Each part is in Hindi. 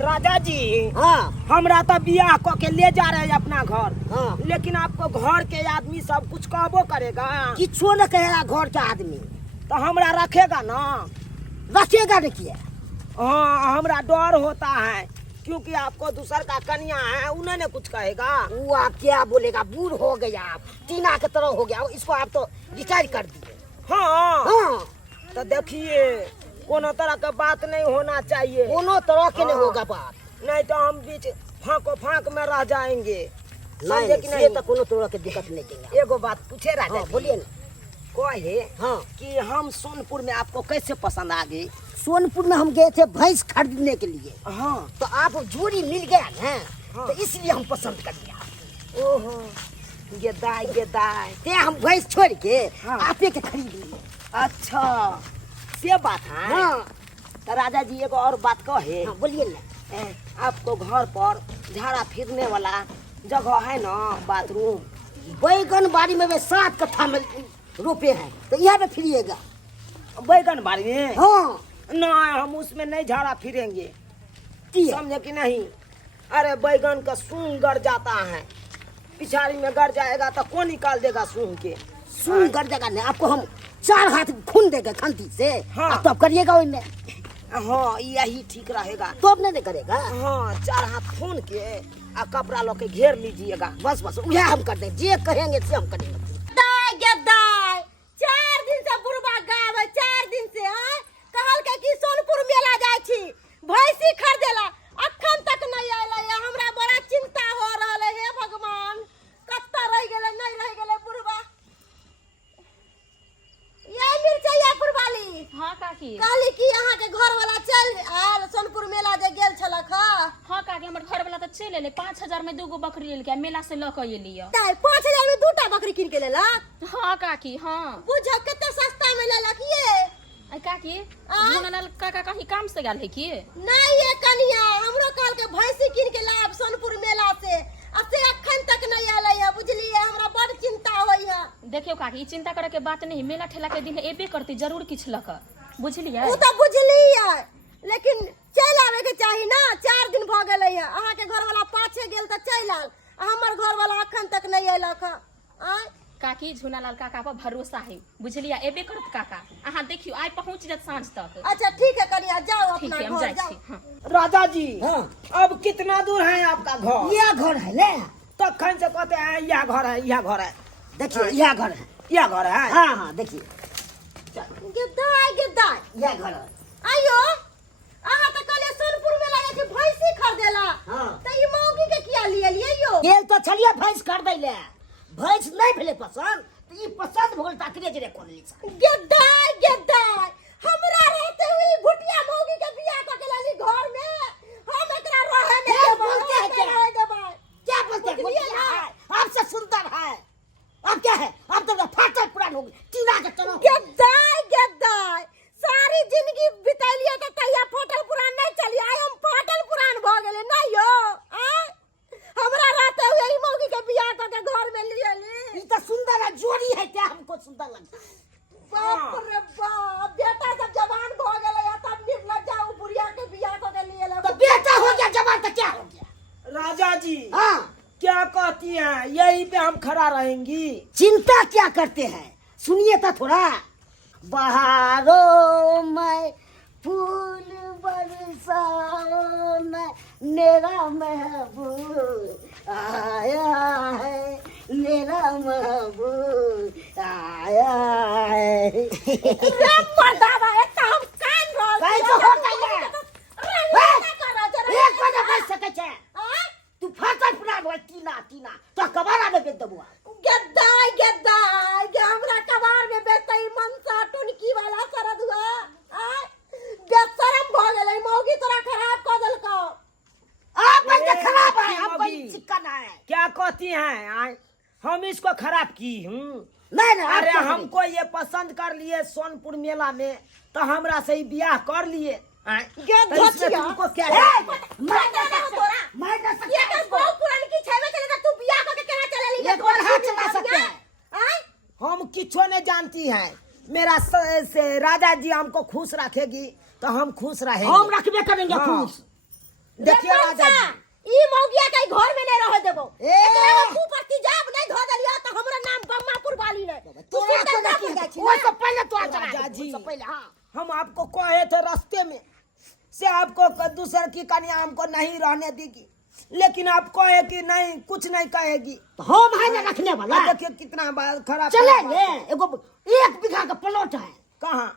राजा जी हाँ हमरा तो बियाह क के ले जा रहे हैं अपना घर। हाँ लेकिन आपको घर के आदमी सब कुछ कहबो करेगा किछो न कहेगा घर के आदमी, तो हमरा रखेगा ना? रखेगा देखिए। हाँ हमरा डर होता है क्योंकि आपको दूसर का कन्या है, उन्होंने कुछ कहेगा। वो आप क्या बोलेगा, बूढ़ हो गया आप, टीना के तरह हो गया, इसको आप तो रिटायर कर दिए। हाँ हाँ तो देखिए कोनो तरह का बात नहीं होना चाहिए, कोनो तरह के नहीं हाँ। होगा बात। नहीं तो हम बीच फांको फांक में रह जाएंगे। नहीं समझे कि नहीं, नहीं? तो कोनो तरह के दिक्कत नहीं देंगे। एगो बात पूछे राजा हाँ जी, बोलिए ना। कहे हाँ कि हम सोनपुर में आपको कैसे पसंद आ गई? सोनपुर में हम गए थे भैंस खरीदने के लिए, हाँ तो आप जोड़ी मिल गया ना, हाँ। तो इसलिए हम पसंद कर लिया। ओहो गेदाय गेदाय। ते हम भैंस छोड़ के हाँ। आपे के खरीद लिए। अच्छा से बात है। हाँ तो राजा जी एगो और बात कहे, हाँ बोलिए ना। आपको घर पर झाड़ा फिरने वाला जगह है ना, बाथरूम? बैगन बाड़ी में वे 7 कट्ठा में रोपे हैं, तो यहाँ पे फिरिएगा। बैगन बाड़ी में? हाँ नहीं हम उसमें नहीं झाड़ा फिरेंगे, किया समझे कि नहीं? अरे बैगन का सूंग गड़ जाता है, पिछाड़ी में गड़ जाएगा तो कौन निकाल देगा सूंग के? सुन कर जगह नहीं, आपको हम 4 हाथ खून देगा खंती से। हाँ। आप तो अब करिएगा उनमें, हाँ यही ठीक रहेगा। तो अब नहीं करेगा। हाँ 4 हाथ खून के आ कपड़ा लो के घेर लीजिएगा। बस बस यह हम कर दें, जे कहेंगे से हम करेंगे। दाय गदाय 4 दिन से बुढ़बा गावे, 4 दिन से कहल के कि सोनपुर मेला जाय छी, भैंसी खरीदेला, अखन तक नहीं आइला है। हमरा बड़ा चिंता हो रहल है। हे भगवान कत्ता रह गेले, नहीं रह गेले बुढ़बा। ये मिर्चैया पुरवाली हाँ काकी। कहली कि अहाँ के घर वाला चल आयल सोनपुर मेला जे गेल छलक। हाँ काकी हमर घर वाला तो चल एले, 5,000 में 2 बकरी लेल के मेला से ल के एलिए। 5,000 में 2टा बकरी किन के लेलक। हाँ काकी हाँ। बुझ कते सस्ता में लेलक ये। आई काकी झुननल काका कहीं काम से गेल है की? नहीं ये कनिया हमरो काल के भैंसी किन के लाब सोनपुर मेला से, अब से अखन तक नहीं आले है। बुझलिए हमरा बड़ चिंता होई है। देखियो काकी चिंता करे के बात नहीं, मेला ठेला के दिन एबे करती जरूर किछ लक, बुझलिए? उ तो बुझलिए, लेकिन चल आवे के चाही ना। 4 दिन भ गेलै है, अहाँ के घर वाला पाछे गेल त चल आल, हमर घर वाला अखन तक नहीं आइलक है। काकी झुनालाल काका पर भरोसा है, बुझलिए? एबे करत काका, अहाँ देखियो आइ पहुंच जात साँझ तक। अच्छा ठीक है कनिया, जाओ ठीक अपना है हम घर जाई जाओ। छी। हाँ राजा जी हाँ अब कितना दूर है आपका घर? यह घर है ना, तखन से कहते हैं यह घर है, यह घर है, देखिए यह घर है। यह घर है। हाँ हाँ देखिए गिद्दाय गिद्दाय यह घर है। आयो अहाँ त कहले सोनपुर में लगे कि भैंसी खरीदेला। हाँ। त ई मौगी के किया लिए यो? गेल तो छलिए भैंस खरीदै ले, भैंस नहीं भेले पसंद, तो ई पसंद भोल ताकरे जरे कोन ली छ। गद्दाय गद्दाय हमरा रहते हुए भुटिया मौगी के बियाह क के लाली घर में, हम एकरा रहे में क्या देबै, बोलते हैं क्या? रहे देबै। क्या बोलते हैं? बुझलिए क्या ना? है? आपसे सुंदर है, अब क्या है? अब तो फाटल पुरान हो गई, टीना के तरह। गद्दाय गद्दाय सारी जिंदगी बितैलिए त कहिया फटल पुरान नहीं चली, आइ हम फटल पुरान भ गेले ना यो। हमरा रहते हुए ई मौगी के बियाह क के घर में लिए ली। ये तो सुंदर है, जोड़ी है, क्या हमको सुंदर लगता है। बाप रे बाप, बेटा जब जवान भ गेले है तब निकल जाऊ बुढ़िया के बियाह क के लिए ले। तो बेटा हो गया जवान तो क्या हो गया? राजा जी हाँ क्या कहती हैं, यहीं पे हम खड़ा रहेंगी? चिंता क्या करते हैं, सुनिए तो थोड़ा। बहारों में फूल बरसाओ में मेरा महबूब आया है, मेरा महबूब आया है। रे मर्दावा एक त हम कान रोल। कैसे हो गया? एक बजे बज सके छे, तू फाटल पुरान हो, टीना टीना तो कबारा में बेच देबो। गद्दाय गद्दाय के हमरा कबार में बेतई मनसा टुनकी वाला सरद हुआ। बेशरम भ गेलै, मौगी तोरा खराब क देलको। आप बंदे खराब है, ए, आप मौगी। कोई चिकन है। क्या कहती हैं? हम इसको खराब की हूँ? नहीं नहीं, अरे आप क्या हमको ये पसंद कर लिए सोनपुर मेला में, तो हमरा से ही ब्याह कर लिए। गेट तो इसमें धोचिया। तुमको क्या करेंगे? है? मैं मैं नहीं तो तोरा। मैं नहीं सकता ये तो इसको। बहुत पुरानी की छेवे चले त तू बियाह क के केना चले ली? एक और हाथ चला सकते हैं। हम किछो नहीं जानती हैं। मेरा से राजा जी हमको खुश रखेगी तो हम खुश रहेंगे। हम रखबे करेंगे हाँ। खुश। देखिए राजा जी, ई मौगिया के घर में नहीं रह देबो। ए! एकरा में तू तेजाब नहीं धो देलियो तो हमरा नाम बम्मापुर वाली ने। तू तोरा सुंदर को ना नहीं बुझाई छी वो ना। सब पहले तो आ राजा जी, पहले हां हम आपको कहे थे रास्ते में से आपको दूसरे की कन्या हमको नहीं रहने देगी, लेकिन आप कहे कि नहीं कुछ नहीं कहेगी। तो हम है ना रखने वाला। अब देखिए कितना बात खराब चलेंगे एगो 1 बीघा का प्लॉट है, कहाँ?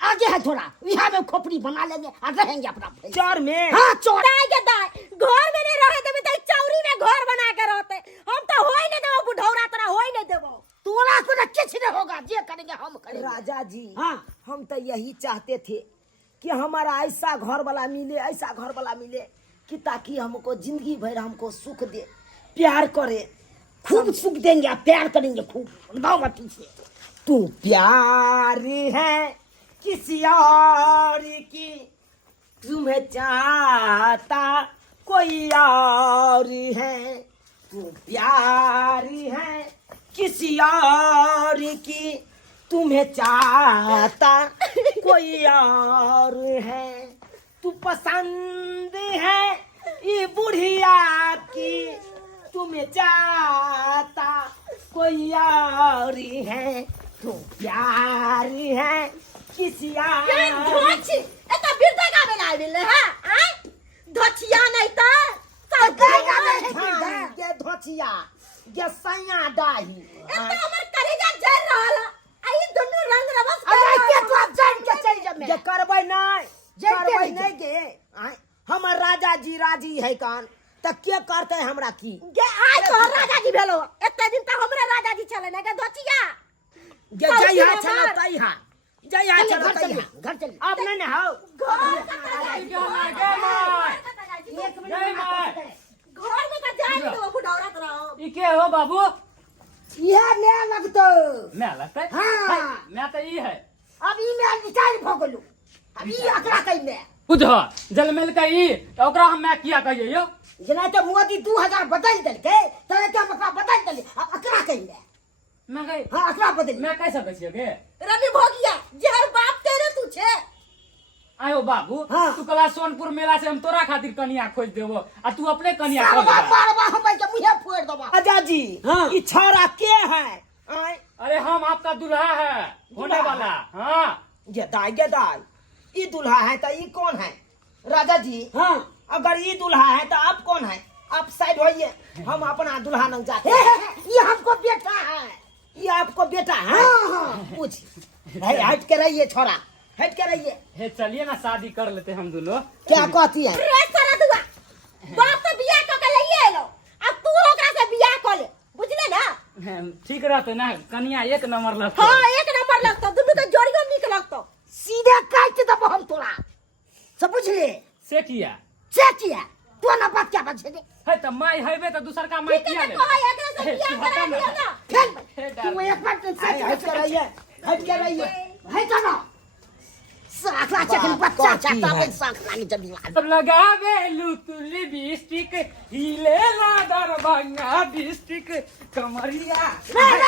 आगे है थोड़ा, यहाँ में खोपड़ी बना लेंगे और रहेंगे अपना भाई। चौर में? हाँ चौड़ा दाई के दाई घर में नहीं रहे देबे त चौरी में घर बना के रहते। हम तो होई नहीं देबो बुढ़ौरा तरह होई नहीं देबो। तोरा को कुछ नहीं होगा, जे करेंगे हम करेंगे। राजा जी, हाँ हम तो यही चाहते थे कि हमारा ऐसा घर वाला मिले, ऐसा घर वाला मिले कि ताकि हमको जिंदगी भर हमको सुख दे, प्यार करे। खूब सुख देंगे, आप प्यार करेंगे खूब। भगवती से तू प्यार है किसी और की, तुम्हें चाहता कोई और है। तू प्यार है किसी और की, तुम्हें चाहता कोई और है। तू पसंद है ये बुढ़िया की, तुम्हें चाहता कोई और है। तू प्यार है किसी ये और धोची एता बिरदा का बेला मिले है आय धोचिया नहीं त हाँ, ये धोचिया, ये सैया डाही। एता हमर करेजा जर रहल आई दुनु रंग रवस अरे के तो आप जान के चल जा ये करबै नहीं, जैसे करबै नहीं नहीं गे। आय, हमर राजा जी राजी है कान, त के करते हमरा की? गे आय तो राजा जी भेलो एते दिन त हमरे राजा जी छले ना गे धोचिया। ये सब जय हा चीज चलो हमार। तई हा, जय हा चलिए, चलो घर तई चलिए, हा। घर चलिए। अब नहीं ना हो। घर में त जाई तो बुढ़ौरा तरह। ई के हो बाबू? यह मैं लगतो। मैं लगता है? हाँ। मैं तो ई है। अब ई मैं निकाल भोगलू, अब ई अकरा कई में बुझ जलमेल का ई तो ओकरा हम मैं किया कहिए यो। जना तो मोदी 2000 बदल दल के तने के मका बदल दल, अब अकरा कई में। मैं कही हां अकरा बदल मैं कैसे कहिए के? रवि भोगिया जहर बाप तेरे तू छे। आयो बाबू, हाँ। तू कला सोनपुर मेला से हम तोरा खातिर कनिया खोज देबो आ तू अपने कनिया खोज मारवा दे। मारवा हम के मुंह फोड़ दबा। राजा जी, हाँ। ये छोरा के है? आय, अरे हम आपका दुल्हा है होने दुल्हा? वाला। हाँ ये दाई, ये दुल्हा है तो ये कौन है? राजा जी, हां अगर ये दुल्हा है तो आप कौन है? आप साइड होइए, हम अपना दुल्हा नंग जाते हैं। ये हमको बेटा है। ये आपको बेटा है? हाँ हाँ पूछ, हट के रहिए छोरा, हट के रहिए। हे चलिए ना शादी कर लेते हम दोनों। क्या कहती है? रे सारा दुआ बाप तो बियाह क के लइए एलो अब तू ओकरा से बियाह क ले बुझले ना। ठीक रहते ना, कनिया एक नंबर लगता। हां एक नंबर लगतो दुनु के जोड़ियो निक लगतो। सीधे काट दबो हम तोरा, सब बुझले? से किया से किया तो ना बात क्या बचे दे। है तो माई हइबे तो दूसर का माई ठीक किया है ले। तो है एकरा से बियाह करा दियो ना। खेल तू एक बार से हट के रहिए, हट के रहिए। है जानो साखला चकन बच्चा चाहता है साखला की जल्दी तब लगावे लुतु लिपस्टिक हिले ला दरभंगा डिस्ट्रिक्ट कमरिया नहीं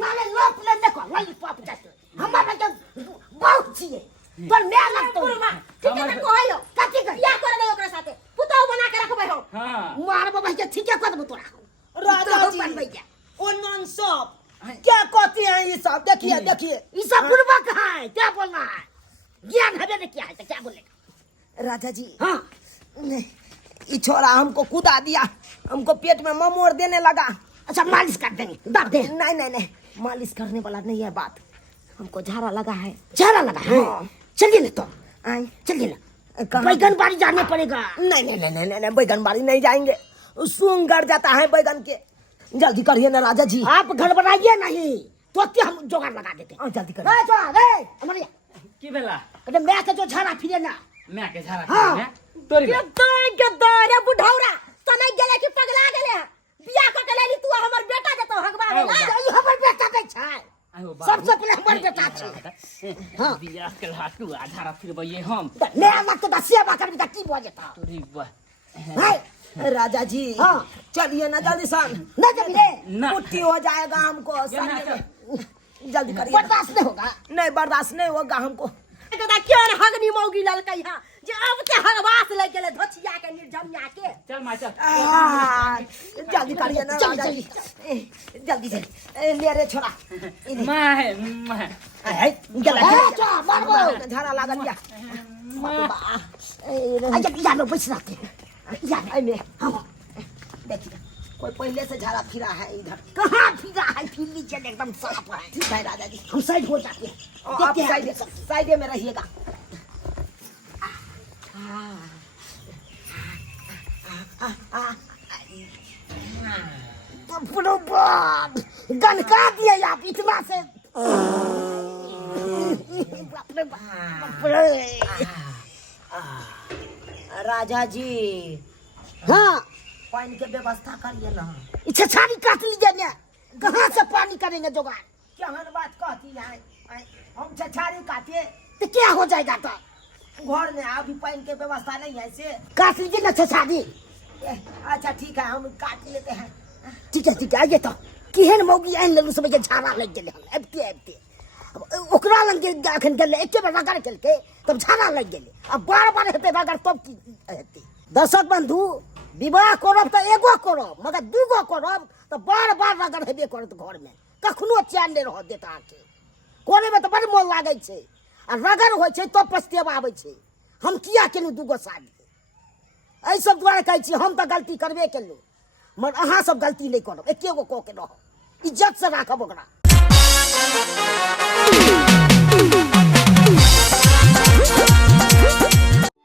लाले लोप ले देखो लॉलीपॉप जैसे हमारा तो बहुत चाहिए पर मैं लगता पुरमा ठीक है तो कहयो कथी कर बियाह करे दे ओकरा साथे पुतौ बना के रखबै हम। हाँ मार बाबा के ठीक है कर दो तोरा राजा जी, बन भैया ओ नॉन स्टॉप, क्या कहती हैं ये सब? देखिए देखिए, ये सब बुढ़वा कहाँ है, क्या बोलना है? ज्ञान हमें ने क्या है तो क्या बोलेगा? राजा जी, हाँ नहीं, ये छोरा हमको कूदा दिया, हमको पेट में ममोड़ देने लगा। अच्छा मालिश कर देंगे, दब दे। नहीं, मालिश करने वाला नहीं है बात, हमको झाड़ा लगा है। झाड़ा लगा है? हाँ। चलिए ना तो, आए, चलिए ना, कहाँ? बैगन बाड़ी जाने पड़ेगा। नहीं, बैगन बाड़ी नहीं जाएंगे, सूंग गड़ जाता है बैगन के। जल्दी करिए ना राजा जी। आप घर बनाइए नहीं तो हम जुगाड़ लगा देते हैं। जल्दी करिए। ए, छोड़ा, ए, हमारे की भेला अरे मैं के जो झाड़ा फिरे ना मैं के झाड़ा हाँ। में तोरी के दाई रे बुढ़ौरा तने गेले कि पगला गेले बियाह क के लेली तू हमर बेटा देतो हगबा में ना। ये हमर बेटा के छै, आयो सबसे पहले हमर बेटा छै। हां बियाह के हाथू आधारा फिरबइए हम ले अलग तो सेवा करबी त की भ जेता। तोरी बा है राजा जी, हाँ। चलिए ना जल्दी सन, ना जब रे ना पुट्टी हो जाएगा हमको। ये ना जल्दी करिए। बर्दाश्त नहीं होगा। नहीं बर्दाश्त नहीं होगा हमको, दादा क्यों न हगनी मौगी ललकै हां जे अब ते हगवास लग गेले धोचिया के निर्जमिया के चल माँ चल जल्दी करिए ना राजा जी जल्दी से ले रे छोरा माँ है है गला क्या मारबो झाड़ा लागल या अजब यार बैठ रहते यार आई में हम देखिए कोई पहले से झाड़ा फिरा है इधर कहाँ फिरा है फिर नीचे एकदम साफ है ठीक है राजा जी हम साइड हो जाते हैं आप साइड में रहिएगा गन का दिए आप इतना से बाप रे बाप रे राजा जी हाँ पानी के व्यवस्था करिए ना इच्छा छानी काट लीजिए ना कहाँ से पानी करेंगे जुगाड़ क्या हर बात कहती है हम छछारी काटे तो क्या हो जाएगा तो घर में अभी पानी के व्यवस्था नहीं है से काट लीजिए ना छछानी अच्छा ठीक है हम काट लेते हैं ठीक है आइए तो केहन मौगी आइन लेलु सब के झाड़ा लग गेले एबते ओकरा लंग के अखन गेले एके बेर रगड़ केलके तब झाड़ा लग गेले अब बार हेते रगड़ तब की हेते दर्शक बंधु विवाह करब तो एगो करब मगर दूगो करब तो बार रगड़ हेबे करत घर में कखनो चैन नहीं रह देता के कोने में तो बड़ मोन लागे छे आ रगड़ होय छे तो पछतेवा आबै छे हम किया केलु दूगो शादी एहि सब द्वारा कहै छी हम तो गलती करबे केलु मगर अहाँ सब गलती नहीं करब एके गो कऽ के रहब इज्जत से राखब ओकरा